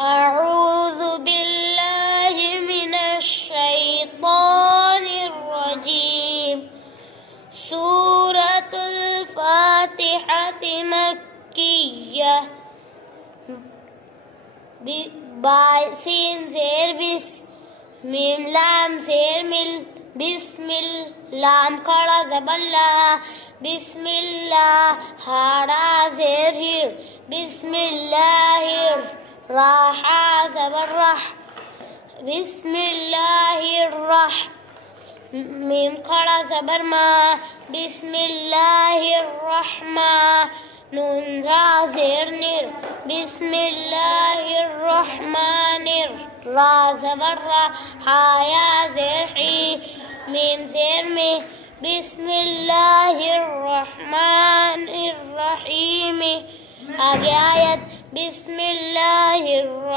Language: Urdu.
اعوذ باللہ من الشیطان الرجیم. سورۃ الفاتحۃ مکیہ. سین زیر بس، میم لام زیر مل، بسم لام کھڑا زبر لا، بسم اللہ. ہاڑا زیر ہر، بسم اللہ. راح زبر رح، بسم اللہ الرح. میم کھڑا زبر ما، بسم اللہ الرحمن. نون را زیر نر، بسم اللہ الرحمن. را زبر را، حایا زیر حی، میم زیر میں، بسم اللہ الرحمن الرحیم. آگے آیت، بسم اللہ الرحمن